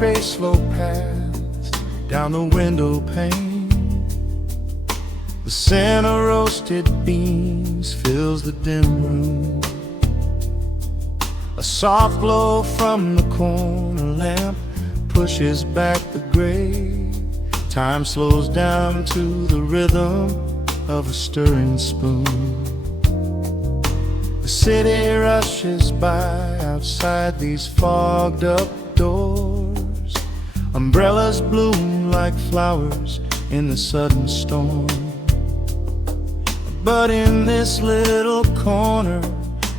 trace slow paths down the window pane. The scent of roasted beans fills the dim room. A soft glow from the corner lamp pushes back the gray. Time slows down to the rhythm of a stirring spoon. The city rushes by outside these fogged up doors. Umbrellas bloom like flowers in the sudden storm. But in this little corner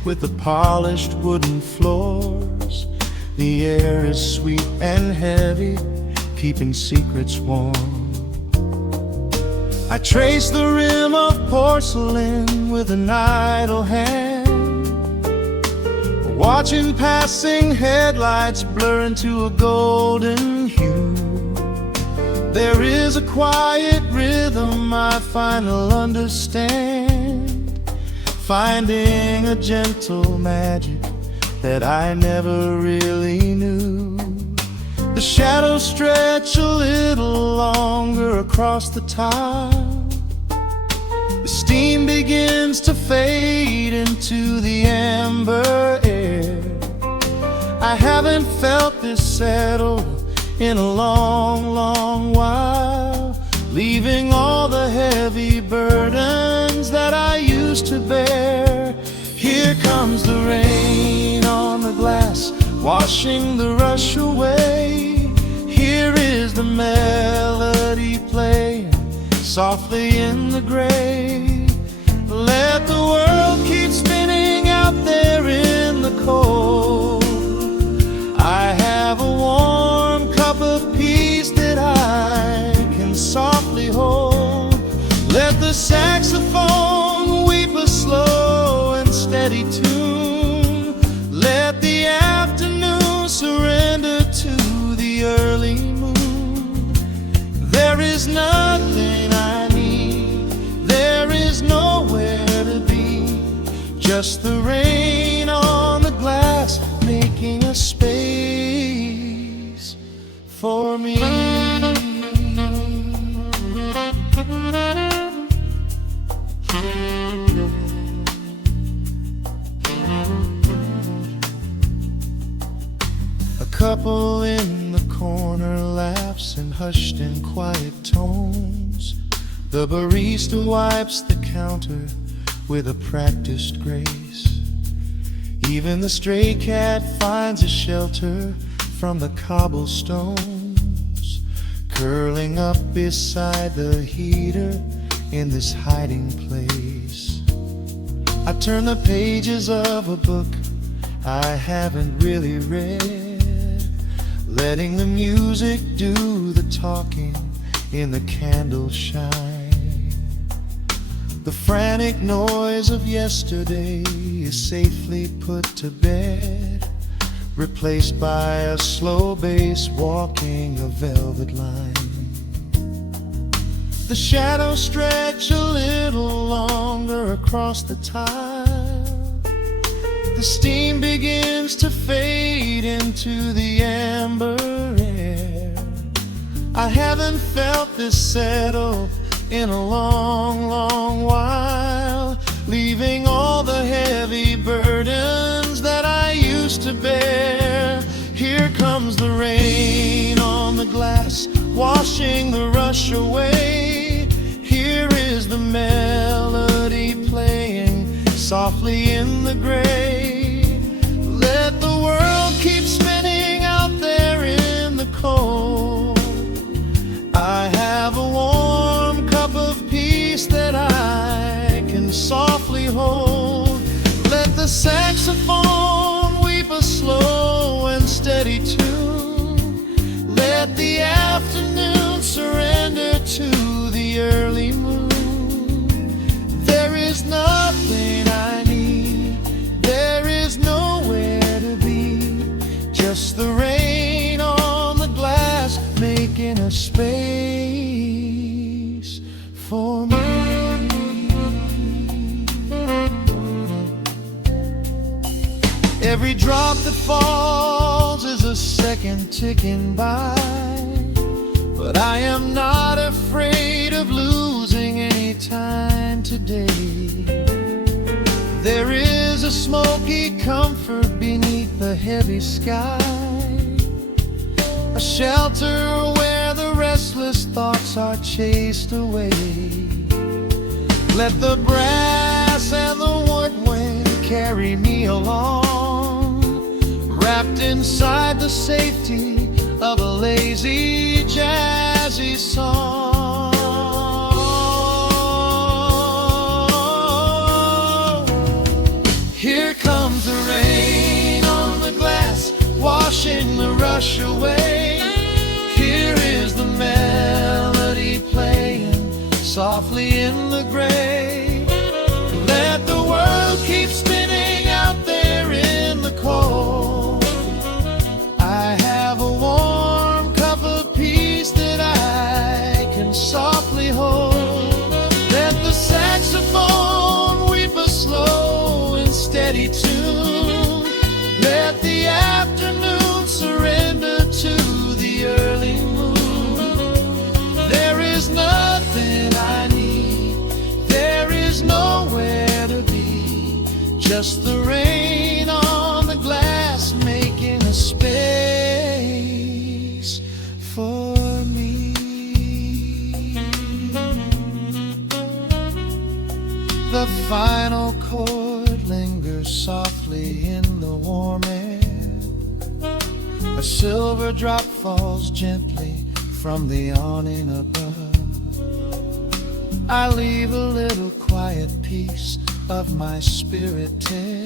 with the polished wooden floors, the air is sweet and heavy, keeping secrets warm. I trace the rim of porcelain with an idle hand, watching passing headlights blur into a golden hue. There is a quiet rhythm I finally understand, finding a gentle magic that I never really knew. The shadows stretch a little longer across the tile. The steam begins to fade into the amber air. I haven't felt this settle in a long, long while, leaving all the heavy burdens that I used to bear. Here comes the rain on the glass, washing the rush away. Here is the melody playing softly in the gray. Let the world keep spinning out there in the cold. I have a warm cup of peace that I can softly hold. Let the saxophone weep a slow and steady tune. Let the afternoon surrender to the early moon. There is nothing I need, there is nowhere to be, just the rain on the glass making a space for me. A couple in the corner laughs in hushed and quiet tones. The barista wipes the counter with a practiced grace. Even the stray cat finds a shelter from the cobblestones, curling up beside the heater in this hiding place. I turn the pages of a book I haven't really read, letting the music do the talking in the candle shine. The frantic noise of yesterday is safely put to bed, replaced by a slow bass walking a velvet line. The shadows stretch a little longer across the tile. The steam begins to fade into the amber air. I haven't felt this settle in a long, long while, leaving all the heavy burdens that I used to bear. Here comes the rain on the glass, washing the rush away. Here is the melody playing softly in the gray. Let the world keep spinning out there in the cold. I have a warm cup of peace that I can softly hold. Let the saxophone weep a slow and steady tune. Let the afternoon surrender to the early moon. There is nothing I need, there is nowhere to be, just the rain on the glass making a space for me. Every drop that falls is a second ticking by, but I am not afraid of losing any time today. There is a smoky comfort beneath the heavy sky, a shelter where the restless thoughts are chased away. Let the brass and the woodwind carry me along, wrapped inside the safety of a lazy, jazzy song. Here comes the rain on the glass, washing the rush away. Here is the melody playing softly in the gray. Let the world keep spinning out there in the cold. I have a warm cup of peace that I can softly hold. Let the saxophone weep a slow and steady tune. Let the afternoon surrender to the early moon. There is nothing I need, there is nowhere to be, just the rain on the glass making a space for me. The final chord lingers softly in the warm air. A silver drop falls gently from the awning above. I leave a little quiet piece of my spirit tear,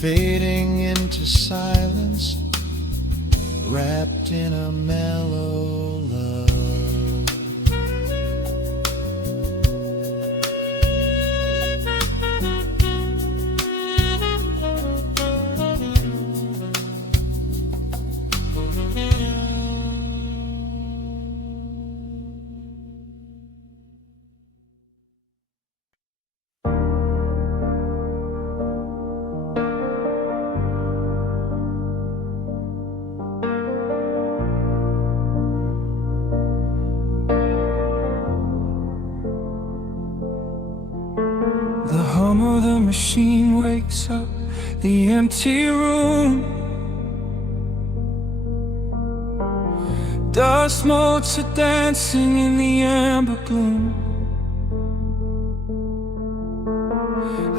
fading into silence, wrapped in a mellow love. The hum of the machine wakes up the empty room. Dust motes are dancing in the amber gloom.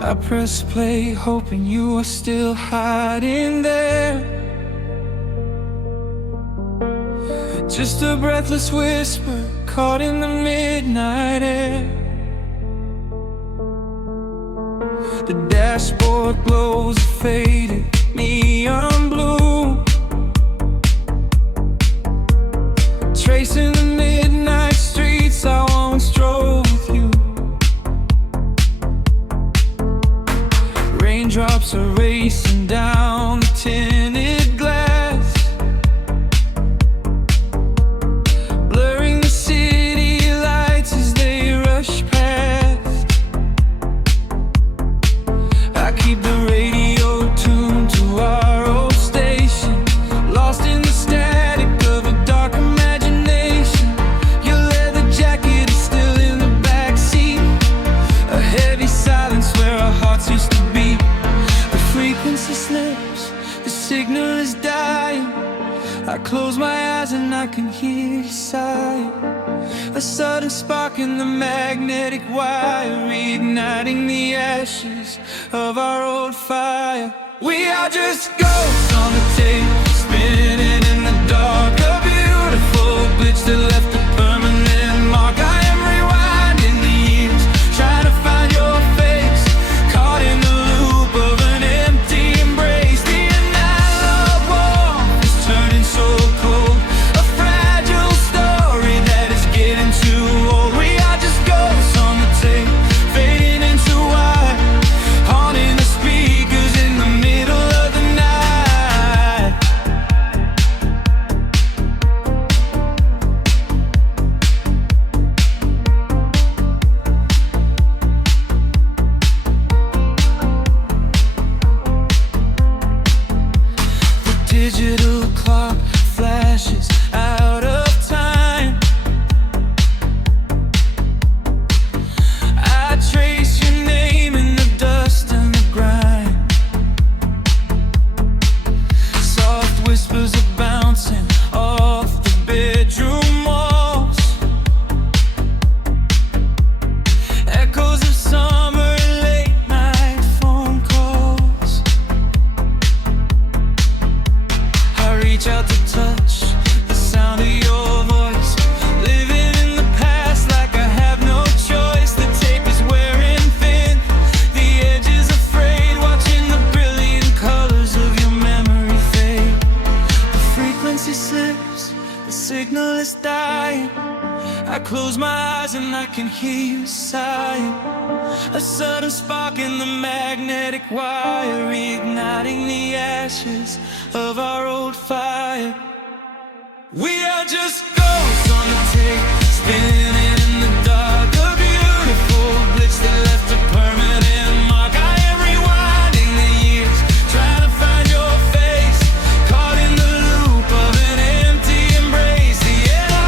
I press play hoping you are still hiding there. Just a breathless whisper caught in the midnight air. The dashboard glows a faded neon blue, tracing the midnight streets I once drove with you. Raindrops are racing down the tinted glass, blurring the city lights as they rush past. I keep the radio tuned to our old station, lost in the static of a dark imagination. Your leather jacket is still in the backseat, a heavy silence where our hearts used to beat. The frequency slips, the signal is dying. I close my eyes and I can hear you sigh. A sudden spark in the magnetic wire, reigniting the ashes of our old fire. We are just ghosts on the tape, spinning in the dark. A beautiful glitch that left a permanent mark. I am rewinding the years, trying to find your face, caught in the loop of an empty embrace. The analog warmth is turning so cold, a fragile story that is getting too old. We are just ghosts on the tape, fading into white, haunting the speakers in the middle of the night. crying. I close my eyes and I can hear you sighing. A sudden spark in the magnetic wire, igniting the ashes of our old fire. We are just ghosts on the tape, spinning in the dark. A beautiful blitz that left a permanent mark. I am rewinding the years, trying to find your face, caught in the loop of an empty embrace. The air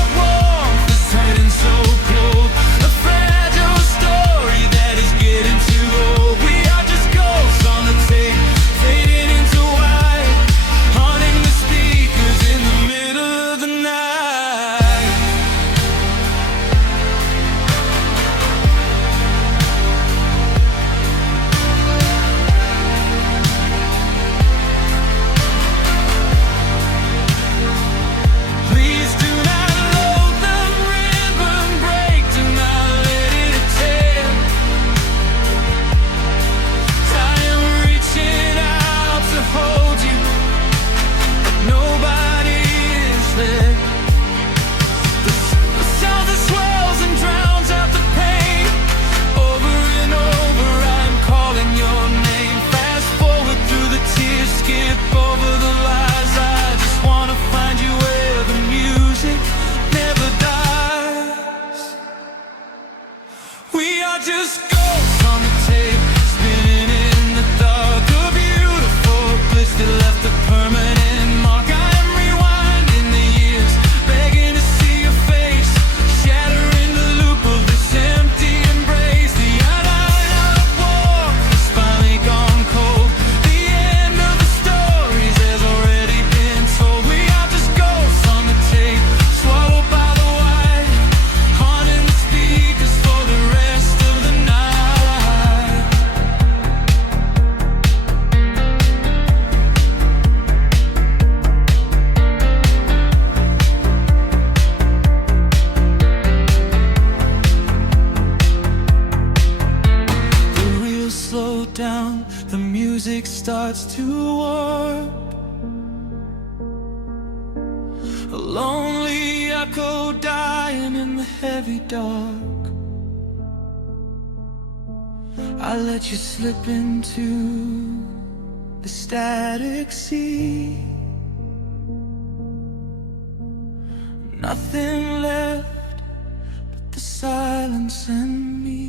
of warmth, the turning so cold, a fragile story that is getting too old. We are just ghosts on the tape, fading into white, haunting the speakers in the middle of the night. Please do not load the ribbon break, do not let it tear. I am reaching out to hold you, but nobody is there. The sound that swells and drowns out the pain. Over and over I'm calling your name. Fast forward through the tears, skip over the lies. I just wanna find you where the music never dies. We are just ghosts on the tape, spinning in the dark. A beautiful bliss that left a permanent mark. I am rewinding the years, begging to see your face, shattering the loop of this empty embrace. The outline of warmth has finally gone cold. The end of the stories has already been told. We are just ghosts on the tape, swallowed by the white, haunting the speakers for the rest of the night. The reels slow down, the music starts to warp. A lonely echo dying in the heavy dark. I let you slip into the static sea. Nothing left but the silence and me.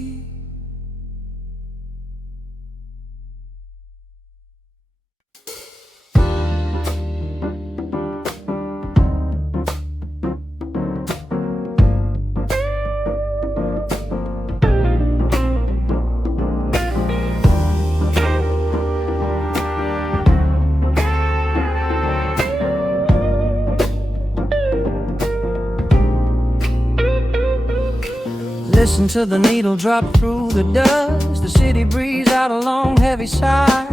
Listen to the needle drop through the dust. The city breathes out a long heavy sigh.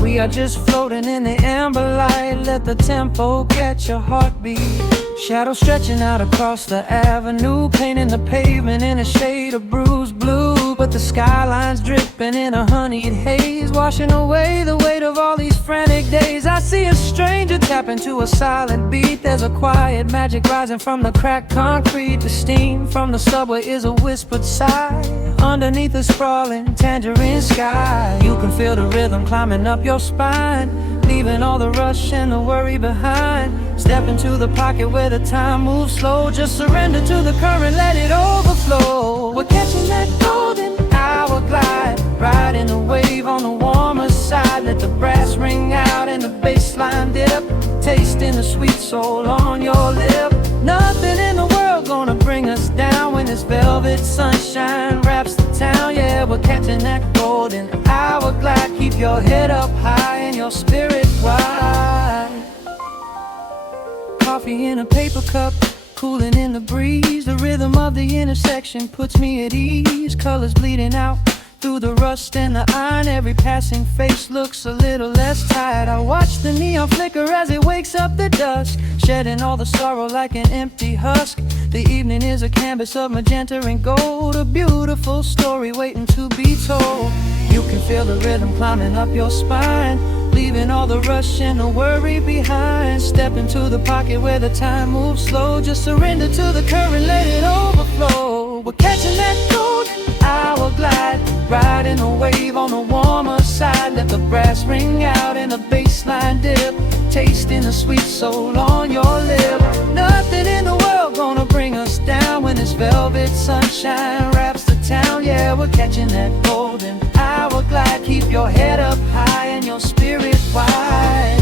We are just floating in the amber light. Let the tempo catch your heartbeat. Shadows stretching out across the avenue, painting the pavement in a shade of bruised blue. But the skyline's dripping in a honeyed haze, washing away the weight of all these frantic days. I see a stranger tap into a silent beat. There's a quiet magic rising from the cracked concrete. The steam from the subway is a whispered sigh underneath the sprawling tangerine sky. You can feel the rhythm climbing up your spine, leaving all the rush and the worry behind. Step into the pocket where the time moves slow. Just surrender to the current, let it overflow. We're catching that golden hour glide, riding the wave on the warmer side. Let the brass ring out and the bass line dip, tasting the sweet soul on your lip. Nothing in the world gonna bring us down when this velvet sunshine wraps the town. Yeah, we're catching that golden hour glide. Keep your head up high and your spirit wide. Coffee in a paper cup, cooling in the breeze. The rhythm of the intersection puts me at ease. Colors bleeding out through the rust and the iron. Every passing face looks a little less tired. I watch the neon flicker as it wakes up the dusk, shedding all the sorrow like an empty husk. The evening is a canvas of magenta and gold, a beautiful story waiting to be told. You can feel the rhythm climbing up your spine, leaving all the rush and the worry behind. Step into the pocket where the time moves slow. Just surrender to the current, let it overflow. We're catching that golden hour glide, riding a wave on the warmer side. Let the brass ring out and the bass line dip, tasting the sweet soul on your lip. Nothing in the world gonna bring us down when this velvet sunshine wraps the town. Yeah, we're catching that golden hour glide. Keep your head up high and your spirit wide.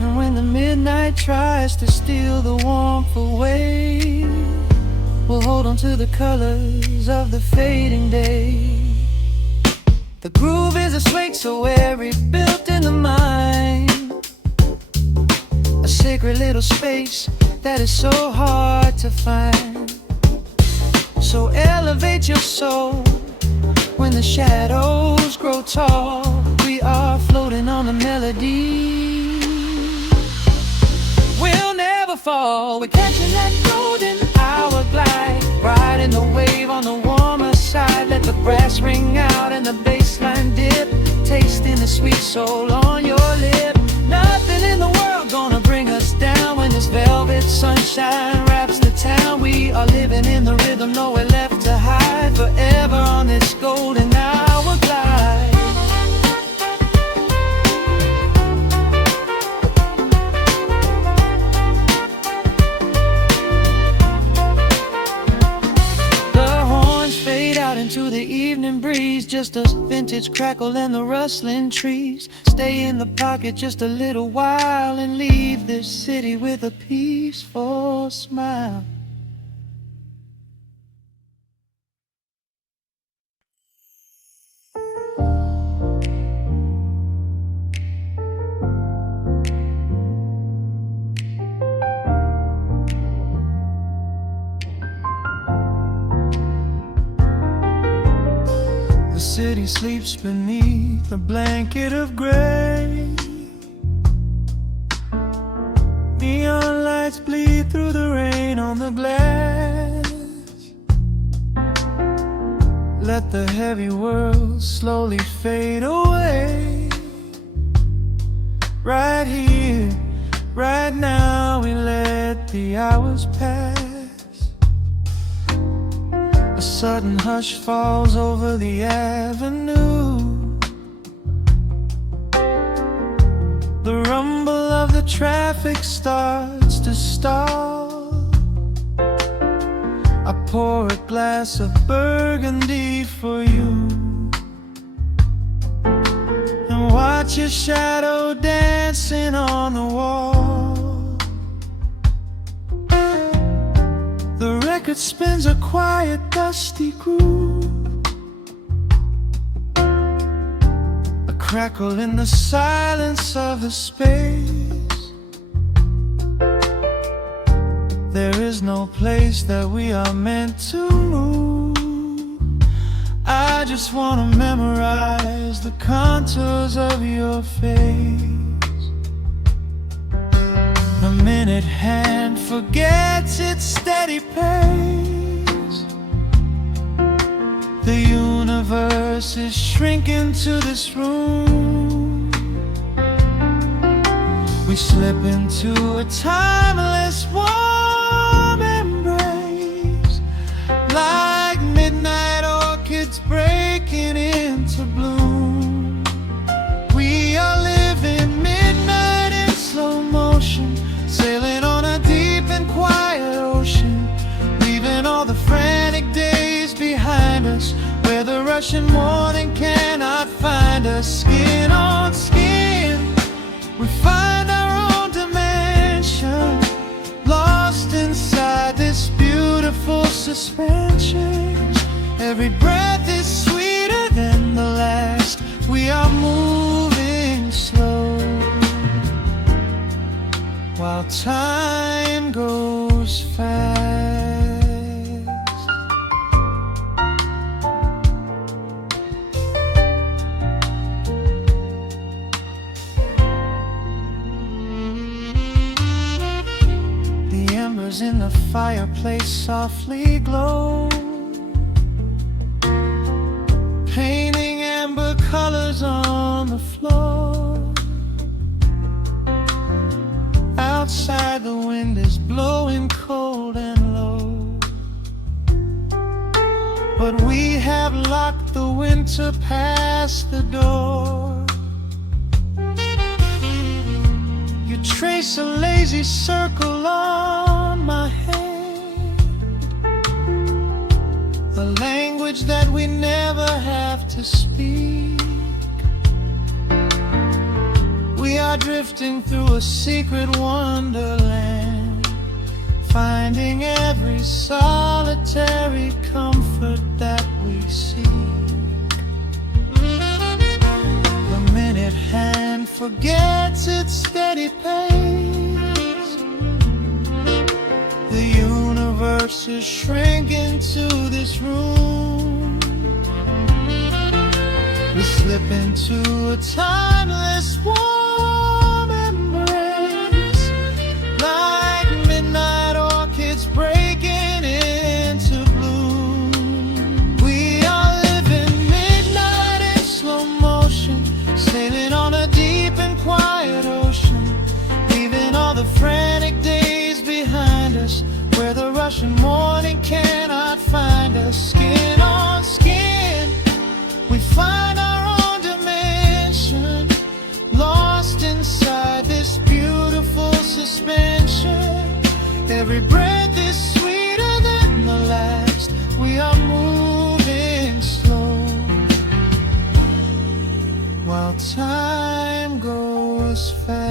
And when the midnight tries to steal the warmth away, we'll hold on to the colors of the fading day. The groove is a swing so airy, built in the mind, a sacred little space that is so hard to find. So elevate your soul when the shadows grow tall. We are floating on the melody, we'll never fall. We're catching that golden hour glide, riding the wave on the warmer side. Let the brass ring out and the bass line dip, tasting the sweet soul on your lip. Nothing in the world gonna bring us down when this velvet sunshine wraps the town. We are living in the rhythm, nowhere left to hide, forever on this golden hour glide. Into the evening breeze, just a vintage crackle and the rustling trees. Stay in the pocket just a little while and leave this city with a peaceful smile. The city sleeps beneath a blanket of gray. Neon lights bleed through the rain on the glass. Let the heavy world slowly fade away. Right here, right now, we let the hours pass. A sudden hush falls over the avenue. The rumble of the traffic starts to stall. I pour a glass of burgundy for you and watch your shadow dancing on the wall. The record spins a quiet, dusty groove, a crackle in the silence of the space. There is no place that we are meant to move. I just want to memorize the contours of your face. The minute hand forgets its steady pace. The universe is shrinking to this room. We slip into a timeless warm embrace, like midnight orchids breaking into bloom. We are living midnight in slow motion, sailing on a deep and quiet ocean, leaving all the frantic days behind us, where the rushing morning cannot find us. Skin on skin, we find our own dimension, lost inside this beautiful suspension. Every breath is sweeter than the last. We are moving slow, while time goes fast. the fireplace softly glows, painting amber colors on the floor. Outside the wind is blowing cold and low, but we have locked the winter past the door. You trace a lazy circle on my hand, a language that we never have to speak. We are drifting through a secret wonderland, finding every solitary comfort that we seek. The minute hand forgets its steady pace, the universe is shrinking to this room. We slip into a timeless warm embrace, like midnight orchids breaking into bloom. We are living midnight in slow motion, sailing on a deep and quiet ocean, leaving all the frantic days behind us, where the rushing morning cannot find us. Skin on skin, we find our own dimension, lost inside this beautiful suspension. Every breath is sweeter than the last. We are moving slow, while time goes fast.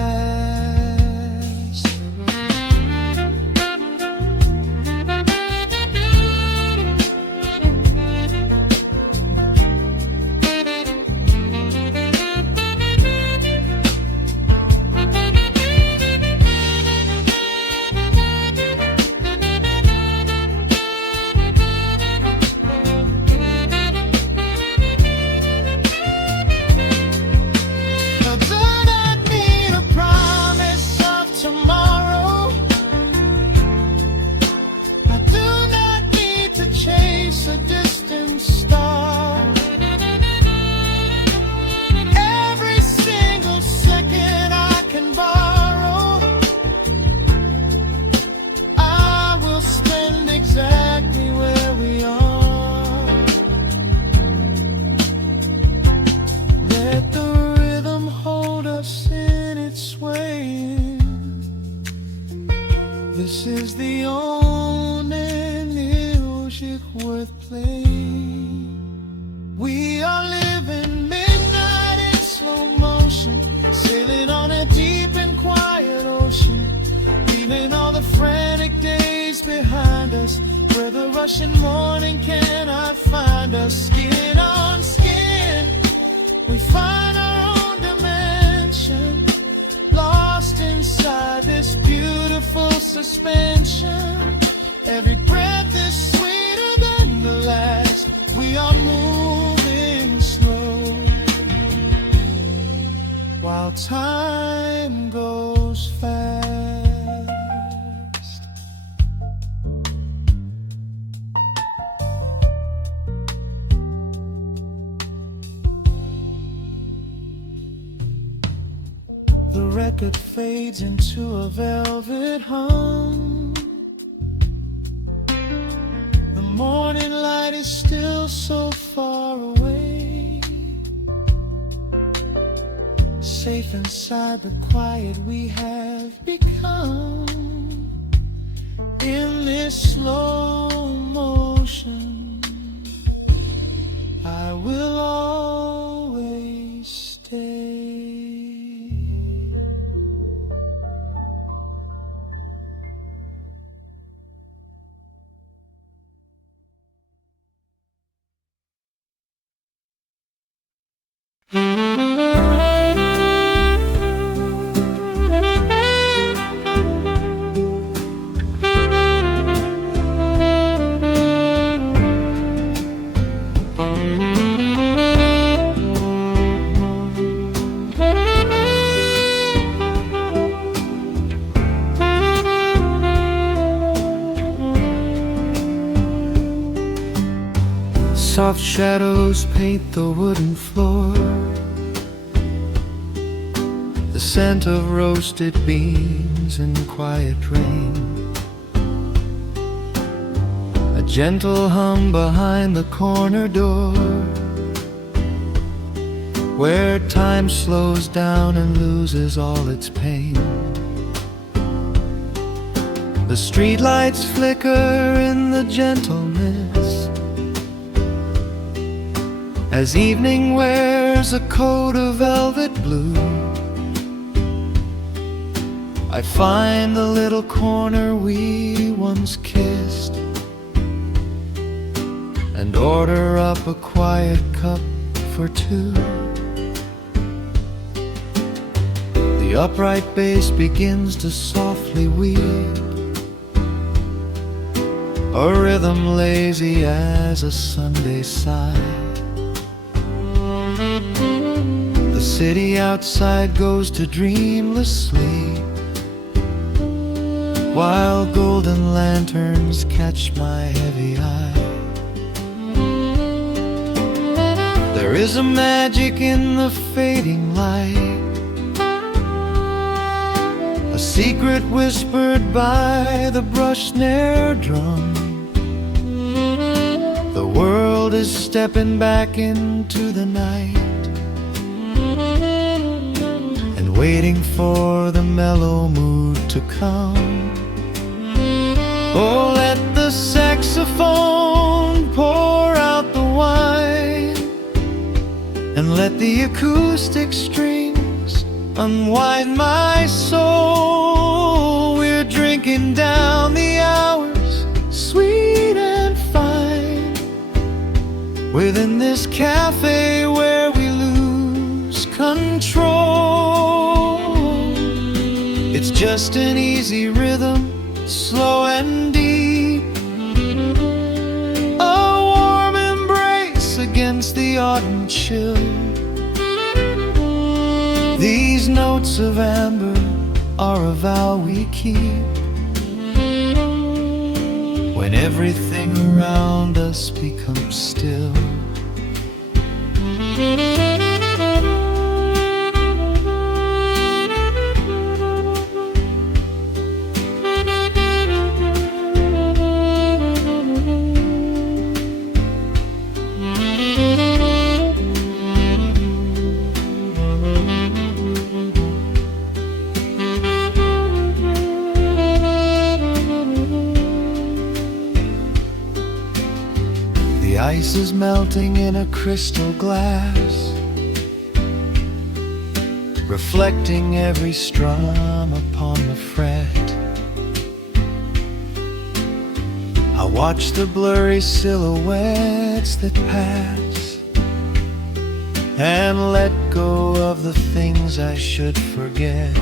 A distant star, every single second I can borrow, I will spend exactly where we are. Let the rhythm hold us in its swaying. This is the only music worth playing. We are living midnight in slow motion, sailing on a deep and quiet ocean, leaving all the frantic days behind us, where the rushing morning cannot find us. Skin on skin, we find our own dimension, lost inside this beautiful suspension. Every breath is sweeter than the last. We are moving slow, while time goes fast. The record fades into a velvet hum. The morning light is still so far away, safe inside the quiet we have become. In this slow motion, I will always stay. shadows paint the wooden floor, the scent of roasted beans in quiet rain, a gentle hum behind the corner door, where time slows down and loses all its pain. The streetlights flicker in the gentle mist, as evening wears a coat of velvet blue. I find the little corner we once kissed, and order up a quiet cup for two. The upright bass begins to softly weep, a rhythm lazy as a Sunday sigh. The city outside goes to dreamless sleep, while golden lanterns catch my heavy eye. There is a magic in the fading light, a secret whispered by the brush snare drum. The world is stepping back into the night, and waiting for the mellow mood to come. Oh, let the saxophone pour out the wine, and let the acoustic strings unwind my soul. We're drinking down the hours, sweet and fine, within this cafe where we lose control. It's just an easy rhythm, slow and deep, a warm embrace against the autumn chill. These notes of amber are a vow we keep, when everything around us becomes still. The ice is melting in a crystal glass, reflecting every strum upon the fret. I watch the blurry silhouettes that pass, and let go of the things I should forget.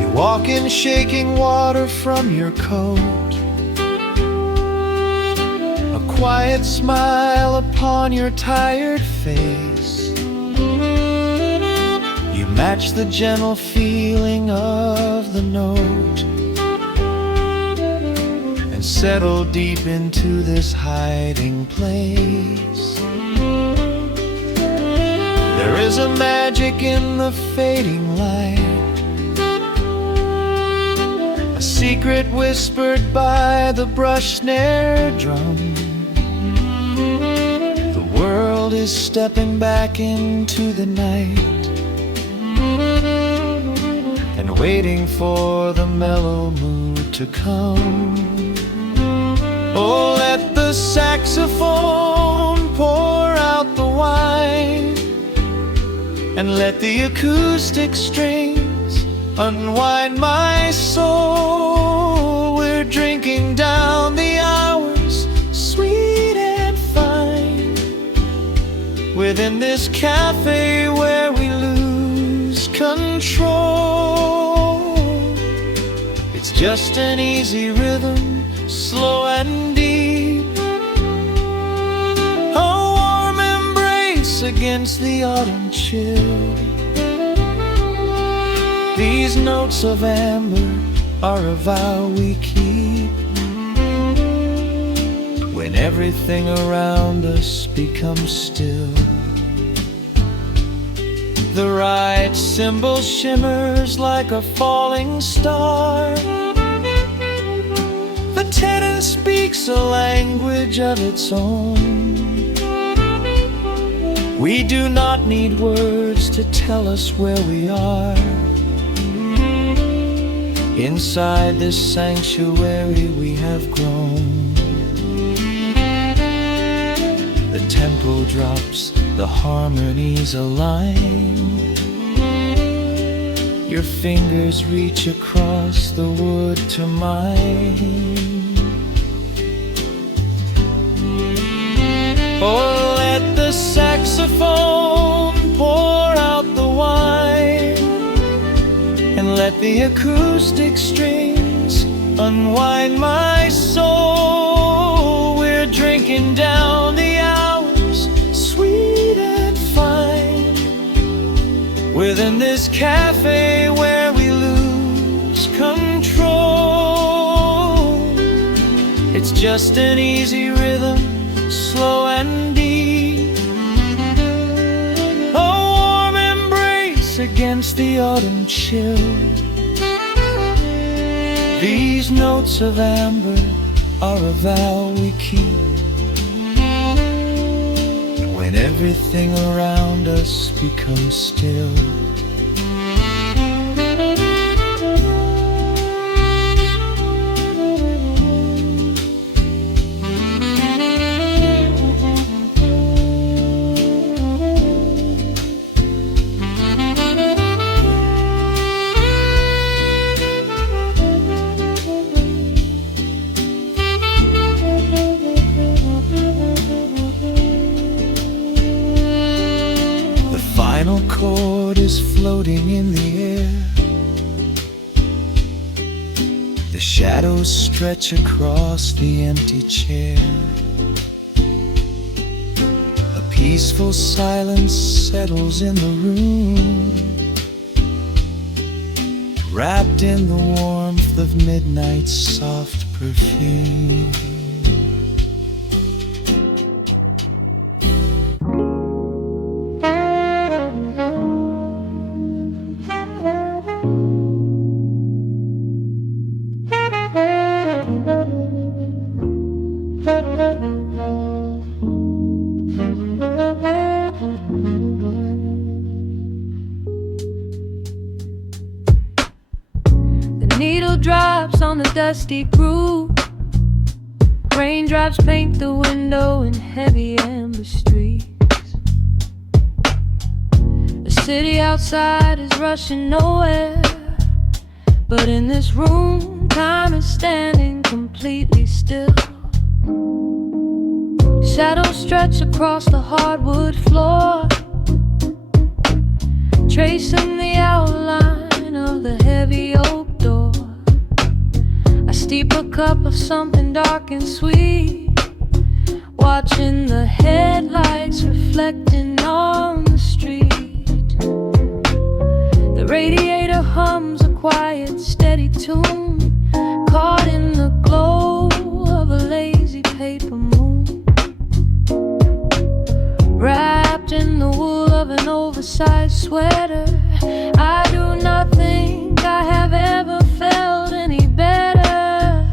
You walk in shaking water from your coat, quiet smile upon your tired face. You match the gentle feeling of the note, and settle deep into this hiding place. There is a magic in the fading light, a secret whispered by the brush snare drum. The world is stepping back into the night, and waiting for the mellow mood to come. Oh, let the saxophone pour out the wine, and let the acoustic strings unwind my soul. We're drinking down the hours, sweet and fine, within this cafe where we lose control. It's just an easy rhythm, slow and deep, a warm embrace against the autumn chill. These notes of amber are a vow we keep, when everything around us becomes still. The right cymbal shimmers like a falling star. The tenor speaks a language of its own. We do not need words to tell us where we are. Inside this sanctuary we have grown. The tempo drops, the harmonies align. Your fingers reach across the wood to mine. Oh, let the saxophone pour out the wine, and let the acoustic strings unwind my soul. We're drinking down the hours, sweet and fine, within this cafe where we lose control. It's just an easy rhythm, slow and deep, a warm embrace against the autumn chill. These notes of amber are a vow we keep when everything around us becomes still. The final chord is floating in the air. The shadows stretch across the empty chair. A peaceful silence settles in the room, wrapped in the warmth of midnight's soft perfume. The needle drops on the dusty groove. Raindrops paint the window in heavy amber streaks. The city outside is rushing nowhere, but in this room, time is standing completely still. Shadows stretch across the hardwood floor, tracing the outline of the heavy oak door. I steep a cup of something dark and sweet, watching the headlights reflecting on the street. The radiator hums a quiet, steady tune, caught in the glow of a lazy paper moon. Wrapped in the wool of an oversized sweater, I do not think I have ever felt any better.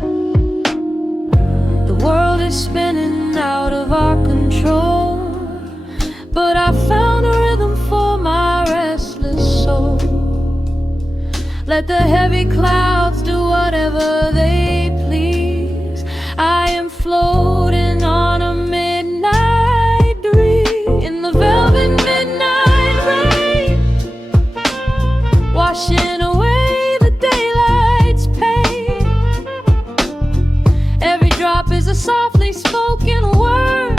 The world is spinning out of our control, but I found a rhythm for my restless soul. Let the heavy clouds do whatever they please. I am floating on a midnight breeze in the velvet midnight rain, washing away the daylight's pain. Every drop is a softly spoken word,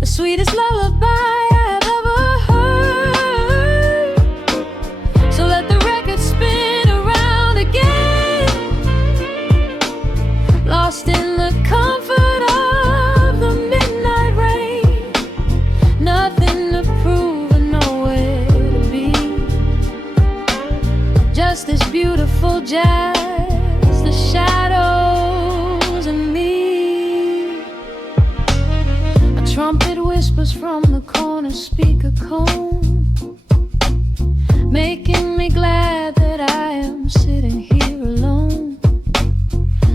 the sweetest lullaby I have ever heard. So let the record spin around again, lost in the comfort of the midnight rain. Nothing to prove and nowhere to be, just this beautiful jazz, the shadows and me. whispers from the corner speaker cone, making me glad that I am sitting here alone.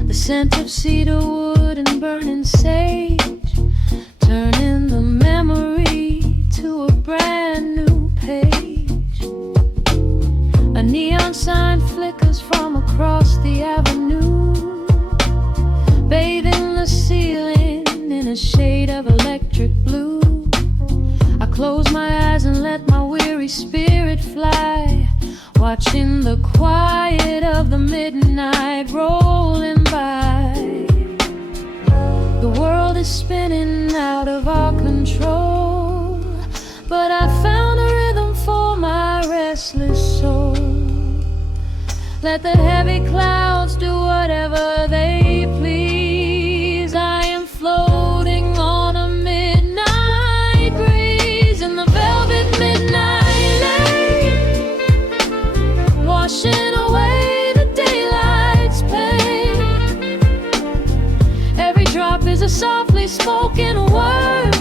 The scent of cedar wood and burning sage, turning the memory to a brand new page. A neon sign flickers from across the avenue, bathing the ceiling in a shade of electric blue. I close my eyes and let my weary spirit fly, watching the quiet of the midnight rolling by. The world is spinning out of our control, but I found a rhythm for my restless soul. Let the heavy clouds do whatever they please. I am floating on a midnight breeze in the velvet midnight lane, washing away the daylight's pain. Every drop is a softly spoken word,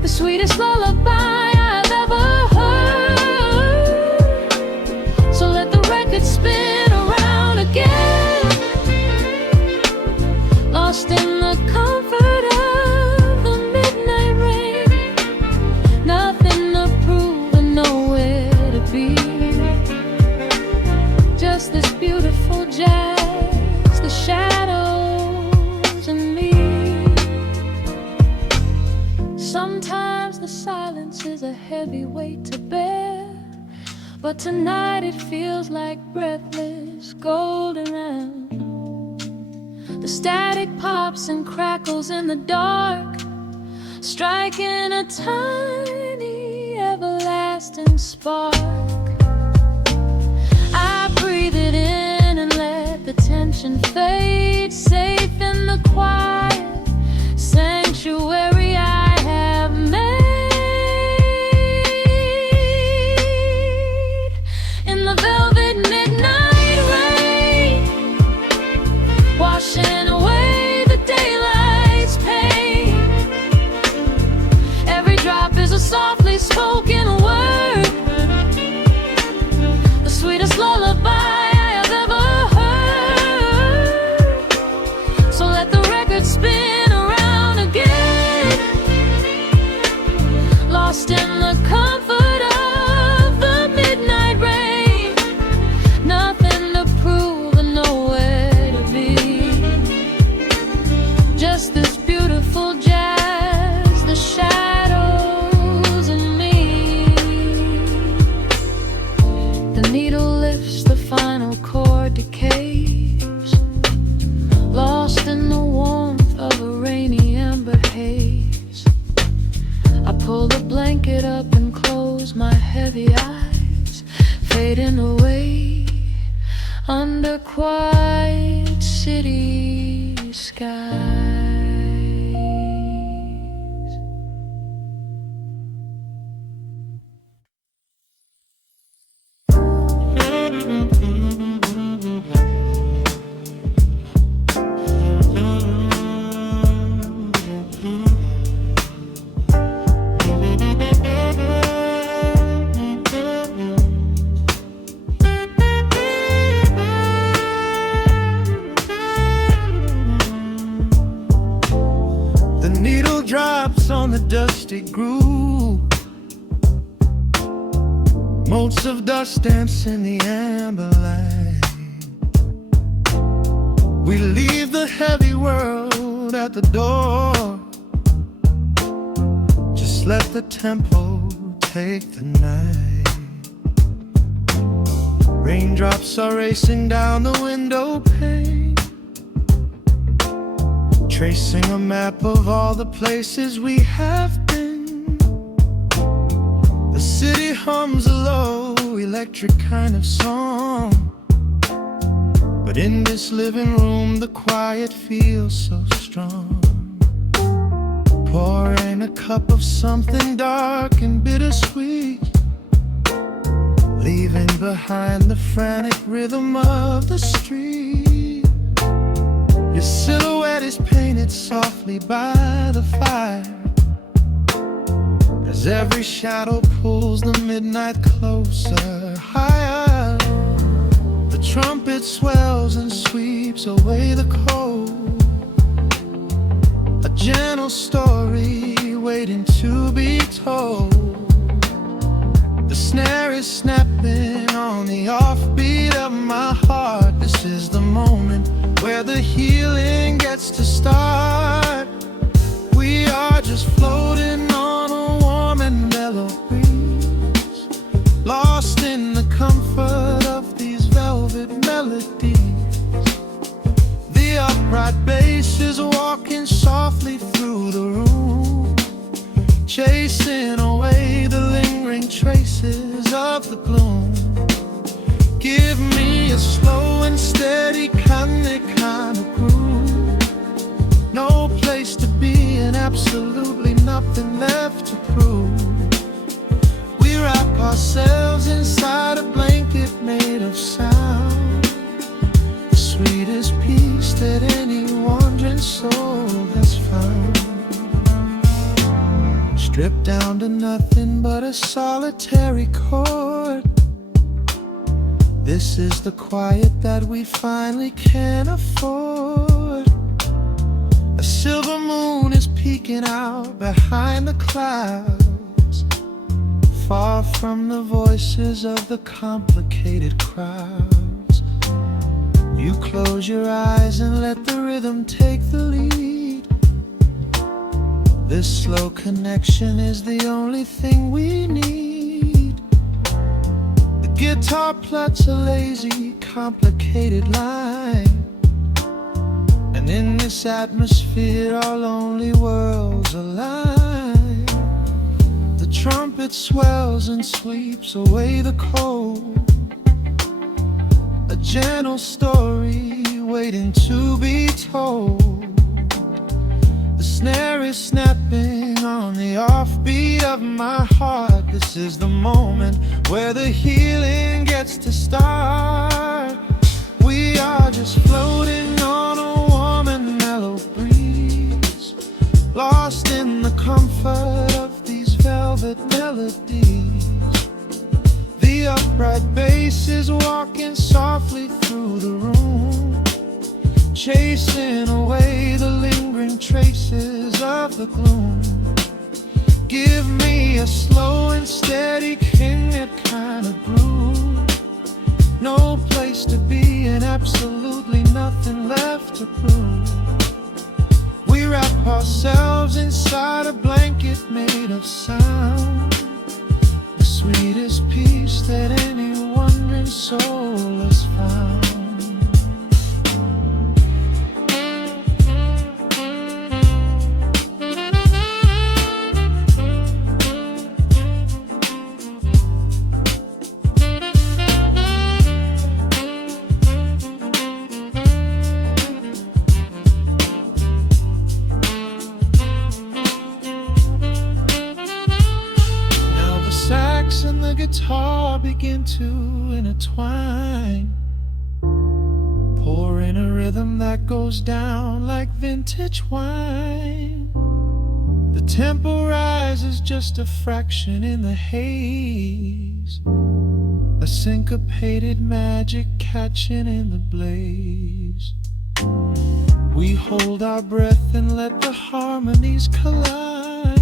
the sweetest lullaby I've ever heard. So let the record spin around again, lost in the comfort of the midnight rain. Nothing to prove and nowhere to be, just this beautiful jazz, the shadows and me. Sometimes the silence is a heavy weight to bear, but tonight it feels like breathless golden round. The static pops and crackles in the dark, striking a tiny everlasting spark. I breathe it in and let the tension fade, safe in the quiet sanctuary I have made. In the velvet midnight rain, washing away the daylight's pain. Every drop is a softly spoken word, the sweetest lullaby I have ever heard. So let the record spin around again, lost in the comfort of the midnight rain. Nothing to prove and nowhere to be, just this beautiful jazz, the shadows and me. The needle lifts, the final chord decays, lost in the warmth of a rainy amber haze. I pull the blanket up and close my heavy eyes, fading away under quiet city skies. The needle drops on the dusty groove, motes of dust dance in the amber light. We leave the heavy world at the door, just let the tempo take the night. Raindrops are racing down the window pane, tracing a map of all the places we have been. The city hums a low, electric kind of song, but in this living room the quiet feels so strong. Pouring a cup of something dark and bittersweet, leaving behind the frantic rhythm of the street. Your silhouette is painted painted softly by the fire. As every shadow pulls the midnight closer, higher, the trumpet swells and sweeps away the cold. A gentle story waiting to be told. The snare is snapping on the offbeat of my heart. This is the moment where the healing gets to start. We are just floating on a warm and mellow breeze, lost in the comfort of these velvet melodies. The upright bass is walking softly through the room, chasing away the lingering traces of the gloom. Give me a slow and steady kind of groove. No place to be and absolutely nothing left to prove. We wrap ourselves inside a blanket made of sound, the sweetest peace that any wandering soul has found. Stripped down to nothing but a solitary chord. This is the quiet that we finally can afford. A silver moon is peeking out behind the clouds, far from the voices of the complicated crowds. You close your eyes and let the rhythm take the lead. This slow connection is the only thing we need. The guitar plucks a lazy, complicated line, and in this atmosphere our lonely worlds align. The trumpet swells and sweeps away the cold. A gentle story waiting to be told. The snare is snapping on the offbeat of my heart. This is the moment where the healing gets to start. We are just floating on a warm and mellow breeze, lost in the comfort of these velvet melodies. The upright bass is walking softly through the room, chasing away the lingering traces of the gloom. Give me a slow and steady kind of groove. No place to be and absolutely nothing left to prove. We wrap ourselves inside a blanket made of sound, the sweetest peace that any wandering soul has found. And the guitar begin to intertwine, pouring a rhythm that goes down like vintage wine. The tempo rises just a fraction in the haze, a syncopated magic catching in the blaze. We hold our breath and let the harmonies collide,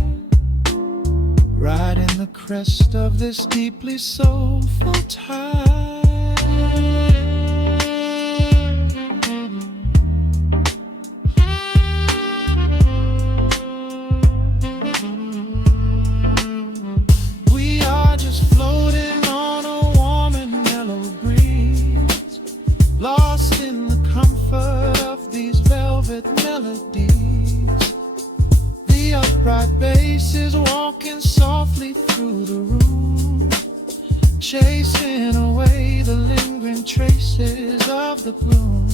riding the crest of this deeply soulful tide. We are just floating on a warm and mellow breeze, lost in the comfort of these velvet melodies. The upright bass is walking softly through the room, chasing away the lingering traces of the gloom.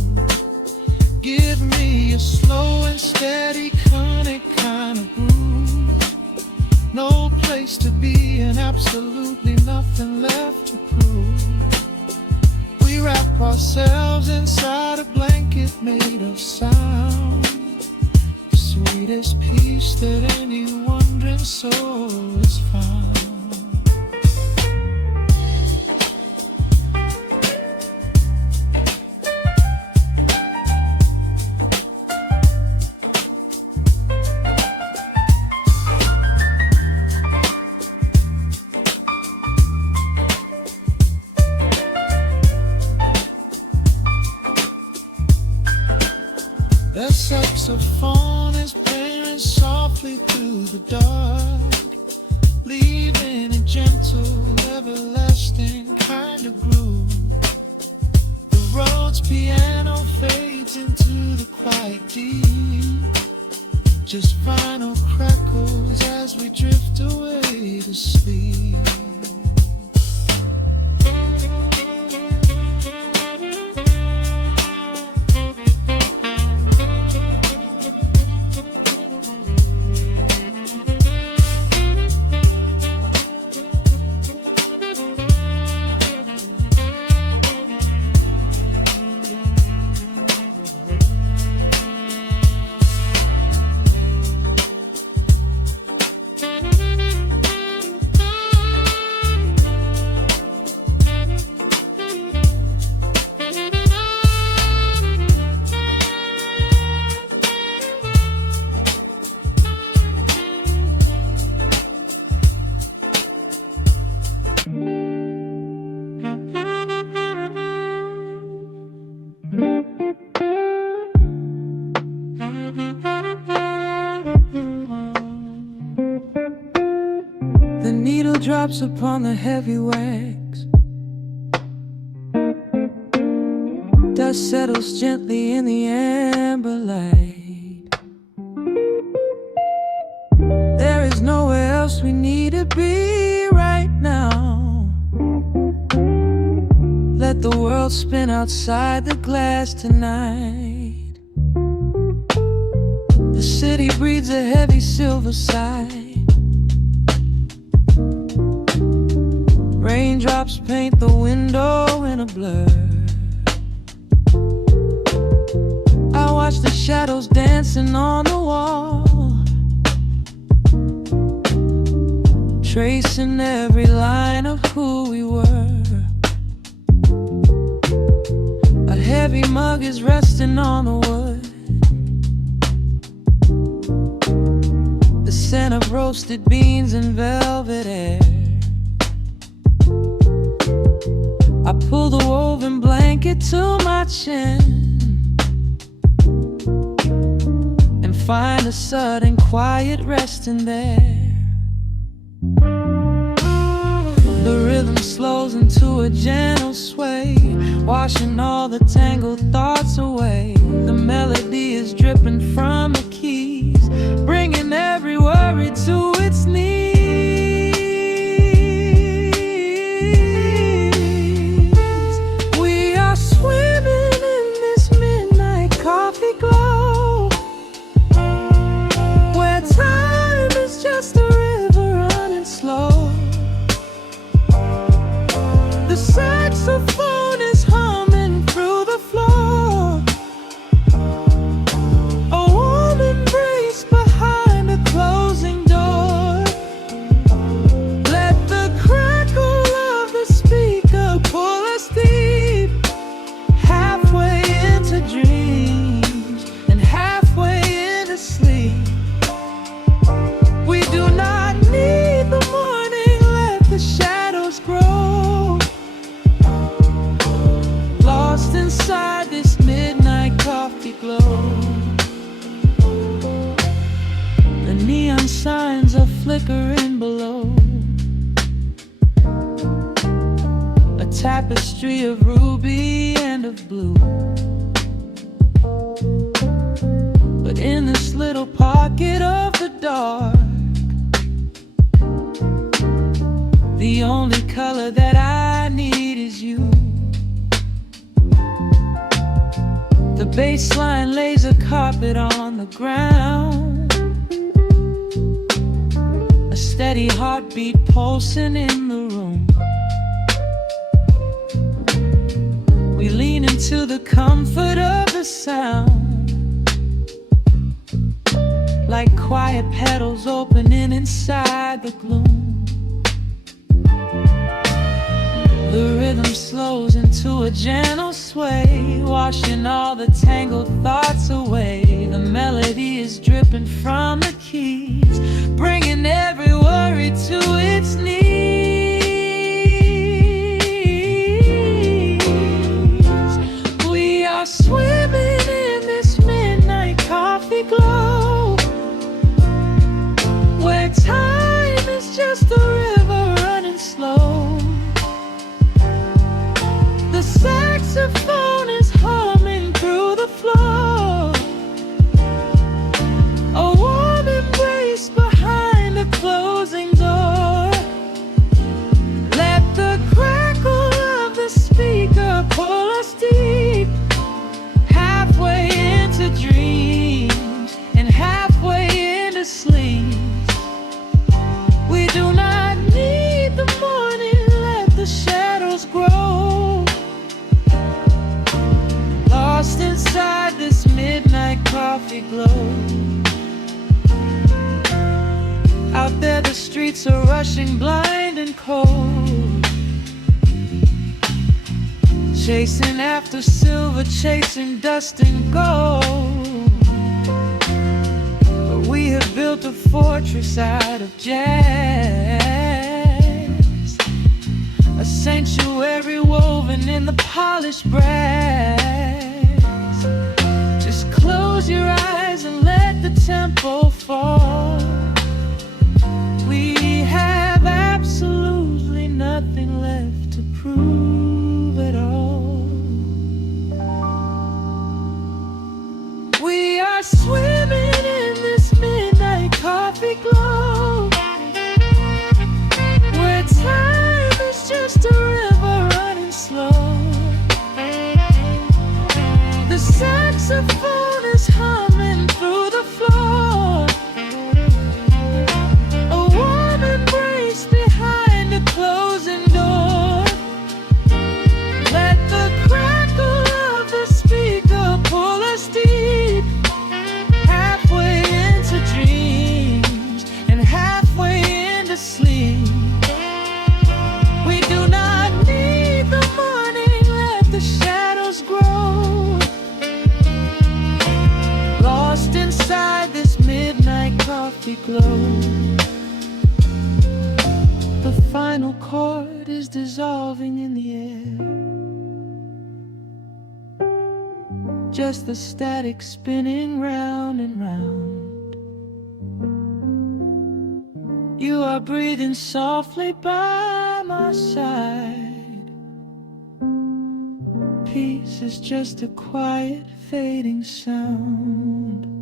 Give me a slow and steady kind of groove. No place to be and absolutely nothing left to prove. We wrap ourselves inside a blanket made of sound, greatest peace that any wandering soul has found. The saxophone is playing softly through the dark, leaving a gentle, everlasting kind of groove. The road's piano fades into the quiet deep, just final crackles as we drift away to sleep. The needle drops upon the heavy wax. Dust settles gently in the amber light. There is nowhere else we need to be right now. Let the world spin outside the glass tonight. The city breathes a heavy silver sigh. Raindrops paint the window in a blur. I watch the shadows dancing on the wall, tracing every line of who we were. A heavy mug is resting on the wood. The scent of roasted beans and velvet air. I pull the woven blanket to my chin and find a sudden quiet resting there. The rhythm slows into a gentle sway, washing all the tangled thoughts away. The melody is dripping from the keys, bringing every worry to its knees. The saxophone is humming through the floor. A warm embrace behind a closing door. Let the crackle of the speaker pull us deep, halfway into dreams and halfway into sleep. We do not need the morning, let the shadows grow. Lost inside this midnight coffee glow. The neon signs are flickering below. A tapestry of ruby and of blue. But in this little pocket of the dark, the only color that I need is you. The bass line lays a carpet on the ground, a steady heartbeat pulsing in the room. We lean into the comfort of the sound, like quiet petals opening inside the gloom. The rhythm slows into a gentle sway, washing all the tangled thoughts away. The melody is dripping from the keys, bringing every worry to its knees. We are swimming in this midnight coffee glow, where time is just a river running slow. The saxophone is humming through the floor, a warm embrace behind a closing door. Let the crackle of the speaker pull us deep, halfway into dreams and halfway into sleep. We do not need the morning, let the shadows grow. Lost inside this midnight coffee glow. Out there the streets are rushing blind and cold, chasing after silver, chasing dust and gold. But we have built a fortress out of jazz, a sanctuary woven in the polished brass. Just close your eyes and let the tempo fall. We have absolutely nothing left to prove at all. We are swimming in this midnight coffee glow, where time is just a river running slow. The saxophone is humming through the floor, a warm embrace behind a closing door. Let the crackle of the speaker pull us deep, halfway into dreams and halfway into sleep. We do not need the morning, let the shadows grow. Lost inside this midnight coffee glow. The final chord is dissolving in the air, just the static spinning round and round. You are breathing softly by my side. Peace is just a quiet fading sound.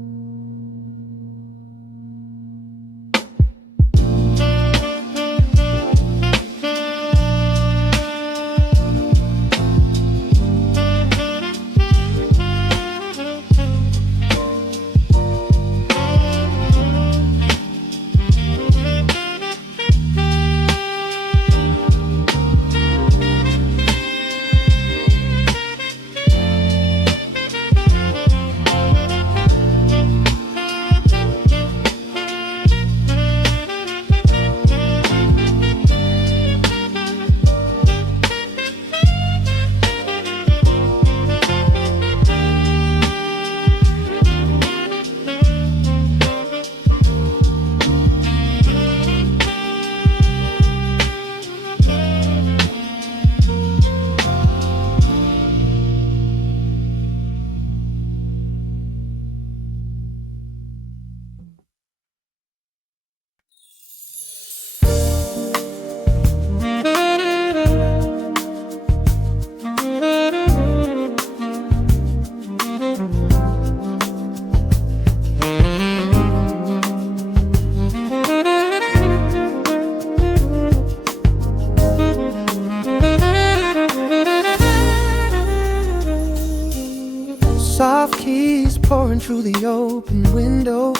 Soft keys pouring through the open window.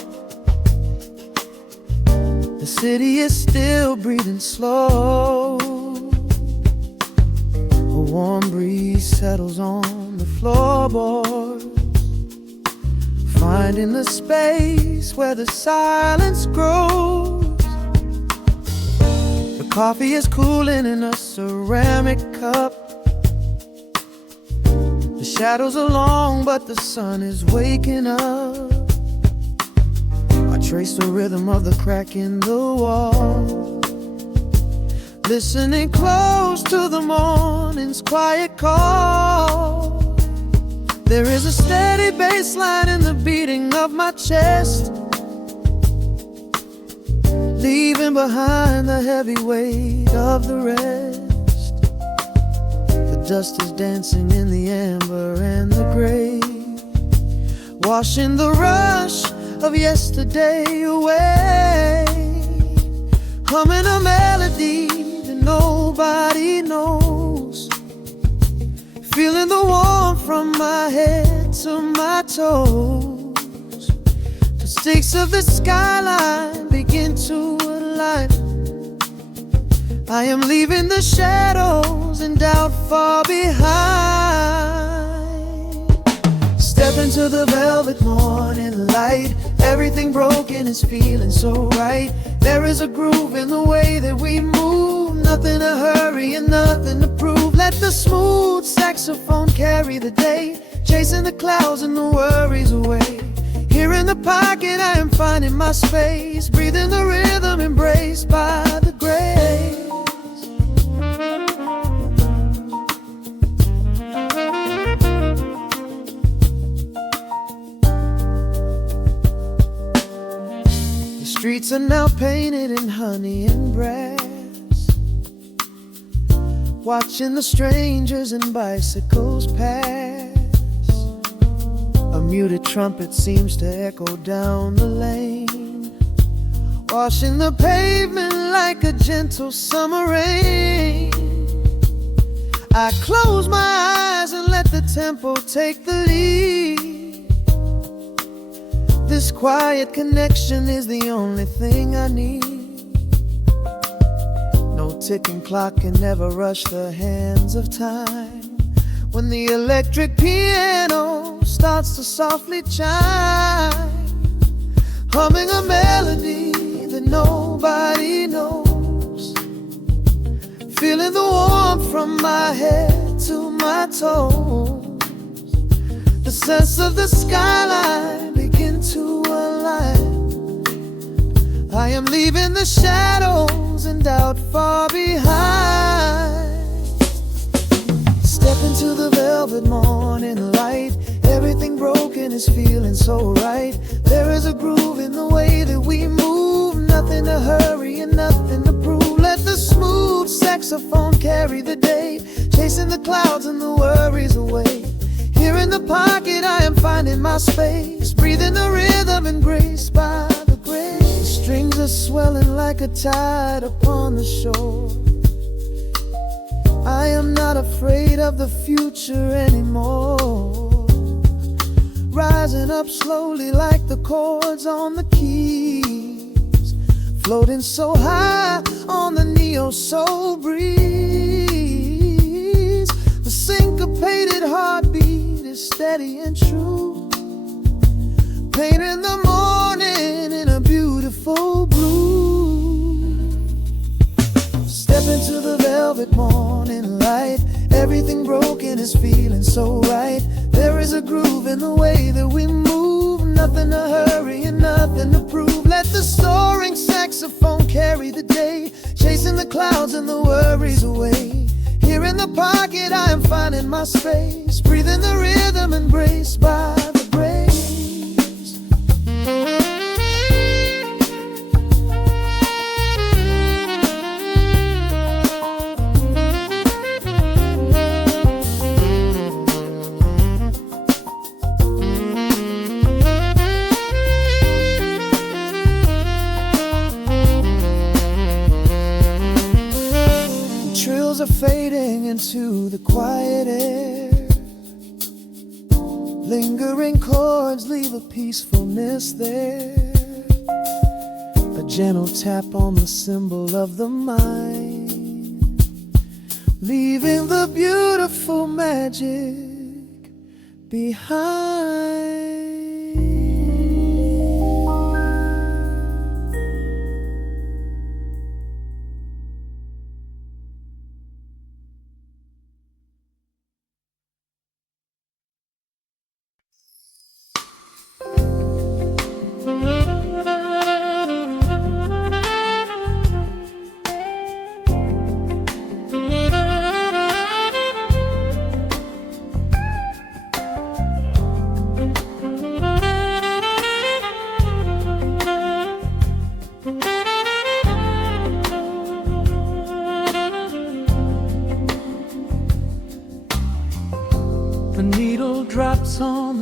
The city is still breathing slow. A warm breeze settles on the floorboards, finding the space where the silence grows. The coffee is cooling in a ceramic cup. The shadows are long, but the sun is waking up. I trace the rhythm of the crack in the wall, listening close to the morning's quiet call. There is a steady bass line in the beating of my chest, leaving behind the heavy weight of the rest. The dust is dancing in the amber and the gray, washing the rush of yesterday away. Humming a melody that nobody knows, feeling the warmth from my head to my toes. The stakes of the skyline begin to align. I am leaving the shadows and doubt far behind. Step into the velvet morning light. Everything broken is feeling so right. There is a groove in the way that we move. Nothing to hurry and nothing to prove. Let the smooth saxophone carry the day, chasing the clouds and the worries away. Here in the pocket I am finding my space, breathing the rhythm embraced by the grace. The streets are now painted in honey and brass, watching the strangers and bicycles pass. A muted trumpet seems to echo down the lane, washing the pavement like a gentle summer rain. I close my eyes and let the tempo take the lead. This quiet connection is the only thing I need. No ticking clock can never rush the hands of time. When the electric piano starts to softly chime, humming a melody that nobody knows, feeling the warmth from my head to my toes. The sense of the skyline begin to align. I am leaving the shadows and doubt far behind. Step into the velvet morning light. Everything broken is feeling so right. There is a groove in the way that we move. Nothing to hurry and nothing to prove. Let the smooth saxophone carry the day, chasing the clouds and the worries away. Here in the pocket I am finding my space, breathing the rhythm embraced by the grace. The strings are swelling like a tide upon the shore. I am not afraid of the future anymore, rising up slowly like the chords on the keys, floating so high on the neo-soul breeze. The syncopated heartbeat is steady and true, painting the morning in a beautiful blue. Step into the velvet morning light. Everything broken is feeling so right. There is a groove in the way that we move. Nothing to hurry and nothing to prove. Let the soaring saxophone carry the day, chasing the clouds and the worries away. Here in the pocket I am finding my space, breathing the rhythm embraced by the grace. Are fading into the quiet air. Lingering chords leave a peacefulness there, a gentle tap on the cymbal of the mind, leaving the beautiful magic behind.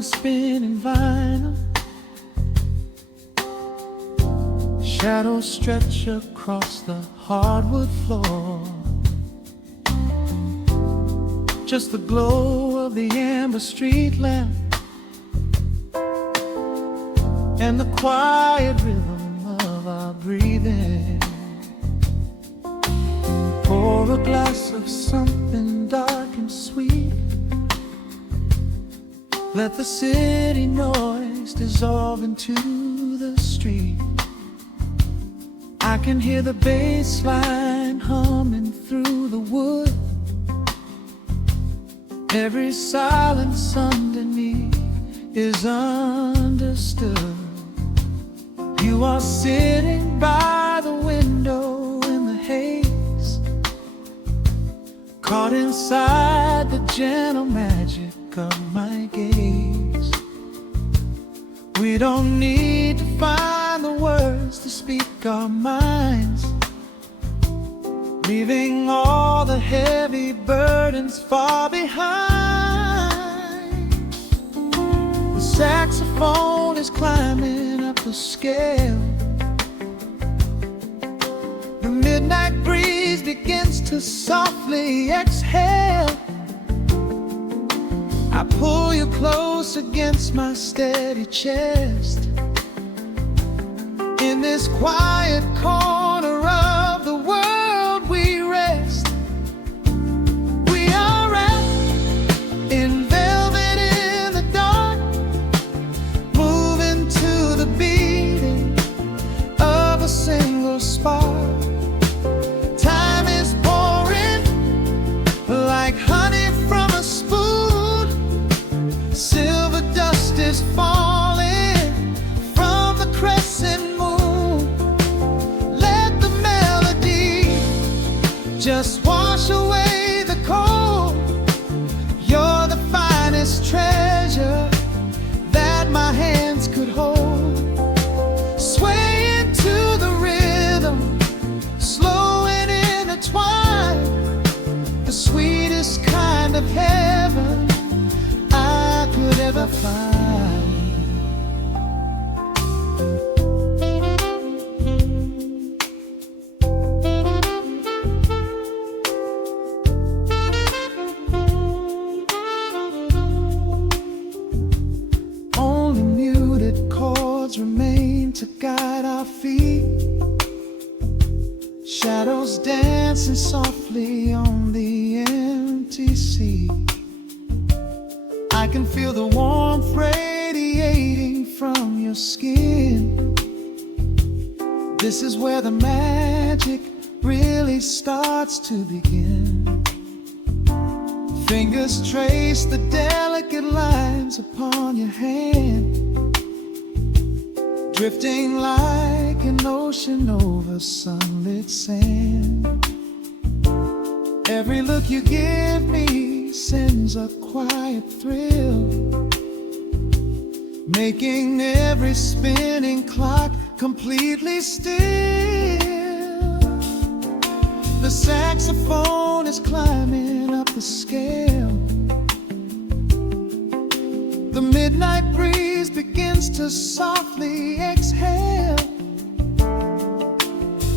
the spinning vinyl. Shadows stretch across the hardwood floor. Just the glow of the amber street lamp and the quiet rhythm of our breathing. Pour a glass of something dark and sweet. Let the city noise dissolve into the street. I can hear the bass line humming through the wood. Every silence underneath is understood. You are sitting by the window in the haze, caught inside the gentle magic of my gaze. We don't need to find the words to speak our minds, leaving all the heavy burdens far behind. The saxophone is climbing up the scale. The midnight breeze begins to softly exhale. I pull you close against my steady chest. In this quiet corner of the world we rest. We are wrapped in velvet in the dark, moving to the beating of a single spark. Time is pouring like honey from a spoon. Silver dust is falling from the crescent moon. Let the melody just wash away the cold. You're the finest treasure that my hands could hold. Swaying to the rhythm, slow and intertwined. The sweetest kind of heaven I could ever find. Only muted chords remain to guide our feet. Shadows dancing softly on the empty sea. I can feel the warmth radiating from your skin. This is where the magic really starts to begin. Fingers trace the delicate lines upon your hand, drifting like an ocean over sunlit sand. Every look you give me sends a quiet thrill, making every spinning clock completely still. The saxophone is climbing up the scale. The midnight breeze begins to softly exhale.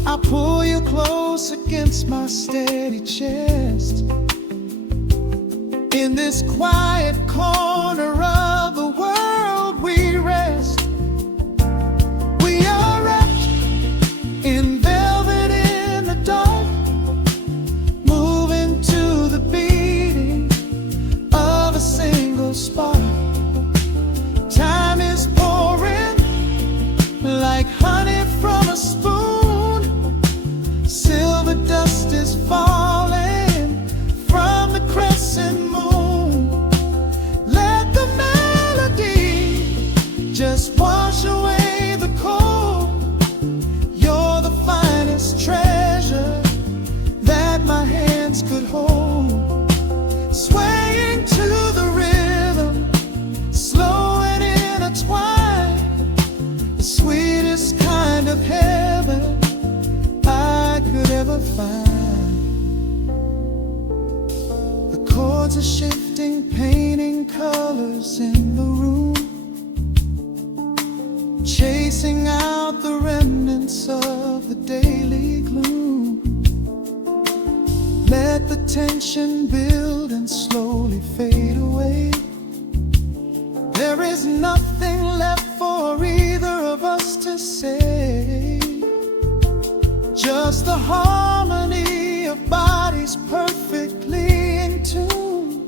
I pull you close against my steady chest. In this quiet corner of the world we rest. We are wrapped in velvet in the dark, moving to the beating of a single spark. Time is pouring like honey from a spoon. Silver dust is falling from the crescent moon. Let the melody just wash away the cold. You're the finest treasure that my hands could hold. Swaying to the rhythm, slow and intertwined. The sweetest kind of heaven I could ever find. The Chords are shifting, painting colors in the room, chasing out the remnants of the daily gloom. Let the tension build and slowly fade away. There is nothing left for either of us to say, just the harmony of bodies perfectly in tune,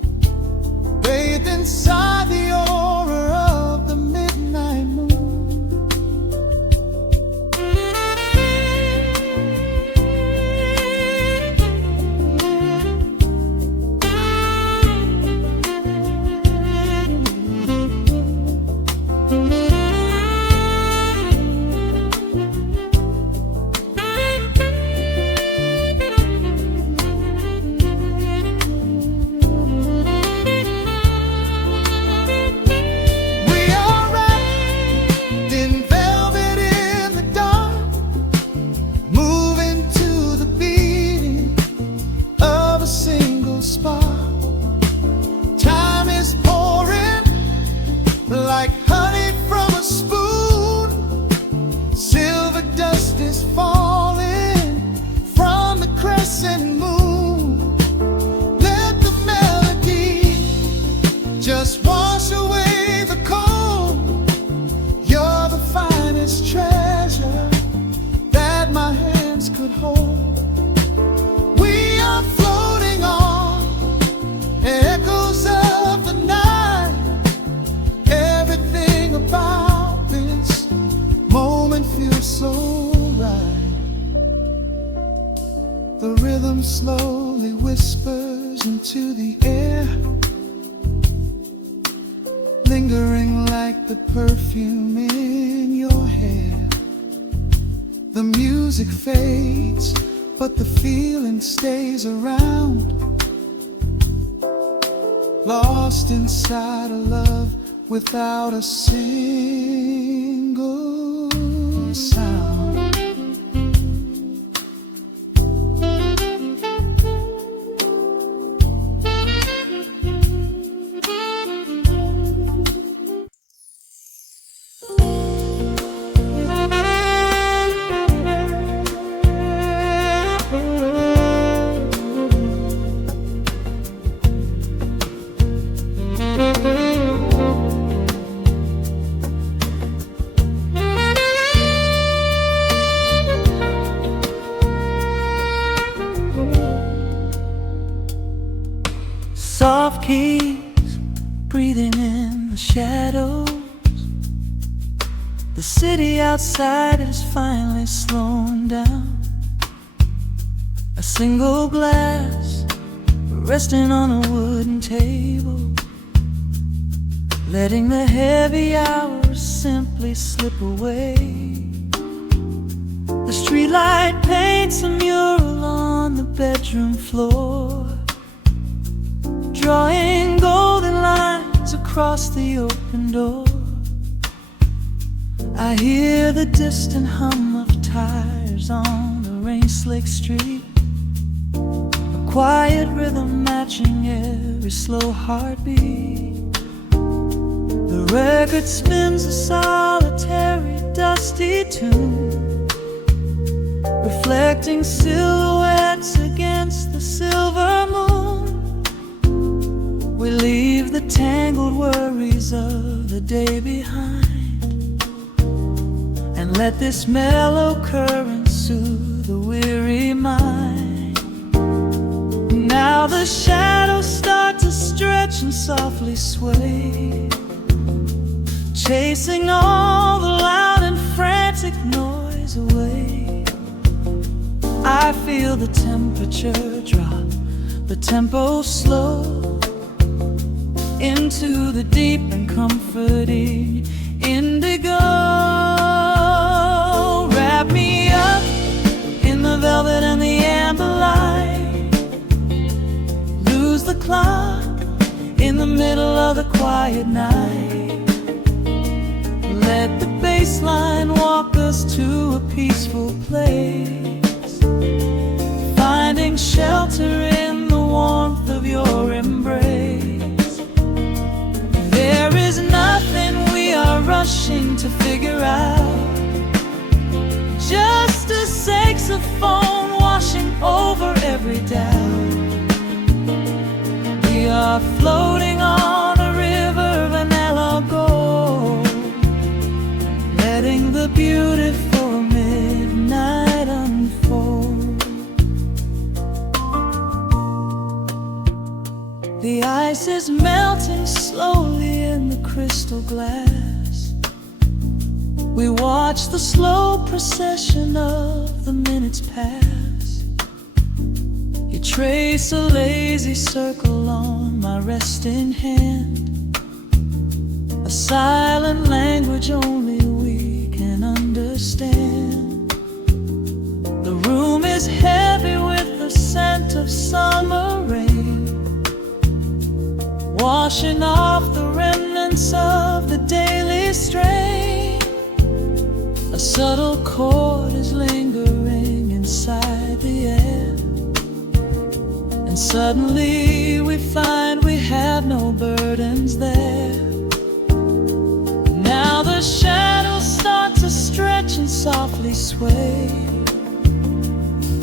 bathed inside the aura of the midnight moon. Like honey from a spoon, silver dust is falling from the crescent moon. Let the melody just wash away the cold. You're the finest treasure that my hands could hold. We are floating on echoes of the night. Everything about this moment feels so right. The rhythm slowly whispers into the air, lingering like the perfume in your hair. The music fades, but the feeling stays around, lost inside a love without a single sound. Soft keys breathing in the shadows. The city outside is finally slowing down. A single glass resting on a wooden table, letting the heavy hours simply slip away. The streetlight paints a mural on the bedroom floor, drawing golden lines across the open door. I hear the distant hum of tires on the rain-slicked street, a quiet rhythm matching every slow heartbeat. The record spins a solitary, dusty tune, reflecting silhouettes against the silver moon. We leave the tangled worries of the day behind, and let this mellow current soothe the weary mind. Now the shadows start to stretch and softly sway, chasing all the loud and frantic noise away. I feel the temperature drop, the tempo slow, into the deep and comforting indigo. Wrap me up in the velvet and the amber light, lose the clock in the middle of the quiet night. Let the bass line walk us to a peaceful place, finding shelter in the warmth of your embrace. crowd. Just a saxophone washing over every doubt. We are floating on a river, vanilla gold, letting the beautiful midnight unfold. The ice is melting slowly in the crystal glass. We watch the slow procession of the minutes pass. You trace a lazy circle on my resting hand, a silent language only we can understand. The room is heavy with the scent of summer rain, washing off the remnants of the daily strain. A subtle chord is lingering inside the air, and suddenly we find we have no burdens there. Now the shadows start to stretch and softly sway,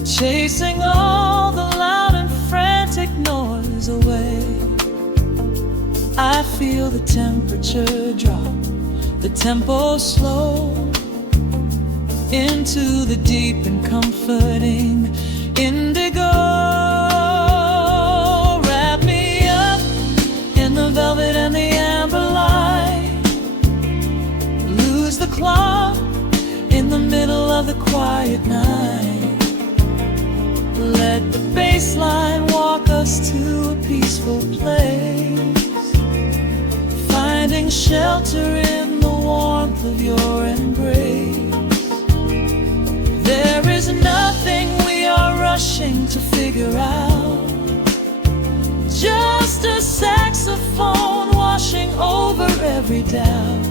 chasing all the loud and frantic noise away. I feel the temperature drop, the tempo slow, into the deep and comforting indigo. Wrap me up in the velvet and the amber light. Lose the clock in the middle of the quiet night. Let the bass line walk us to a peaceful place, finding shelter in the warmth of your embrace. There is nothing we are rushing to figure out, just a saxophone washing over every doubt.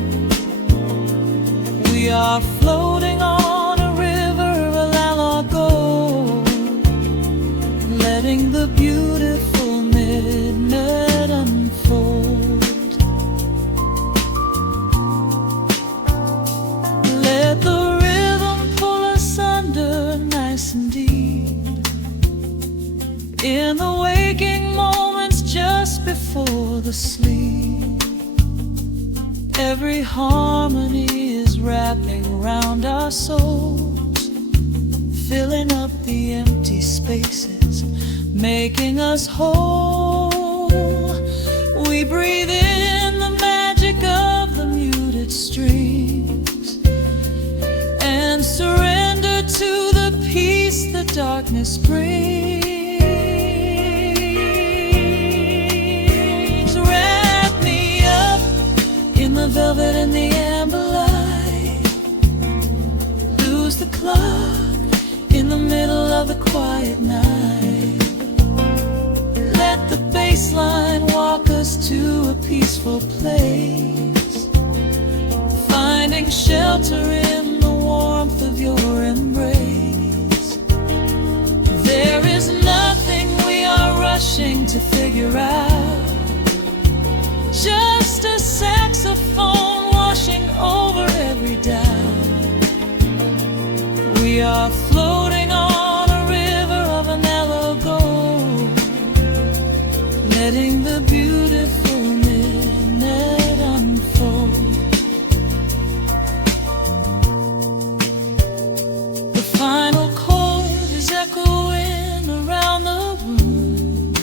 We are floating on a river, a la gold, letting the beautiful midnight unfold. Let the nice and deep in the waking moments just before the sleep. Every harmony is wrapping around our souls, filling up the empty spaces, making us whole. We breathe in the magic of the muted strings and surrender to the peace the darkness brings. Wrap me up in the velvet and the amber light. Lose the clock in the middle of the quiet night. Let the bass line walk us to a peaceful place, finding shelter in the warmth of your embrace. There is nothing we are rushing to figure out, just a saxophone washing over every doubt. We are floating on a river of vanilla gold, letting the beautiful midnight unfold. The final chord is echoing around the room,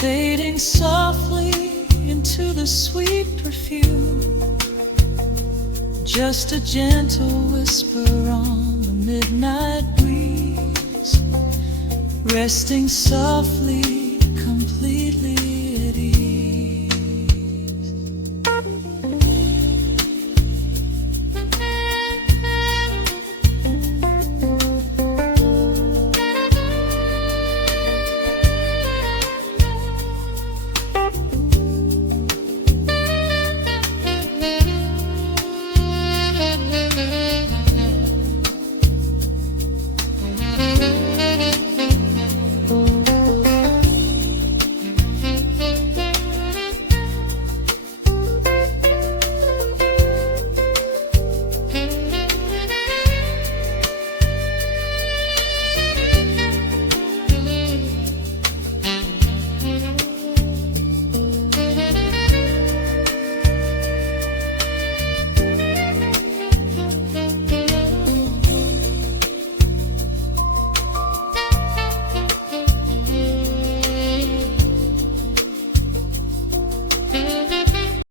fading softly into the sweet perfume. Just a gentle whisper on the midnight breeze, resting softly, completely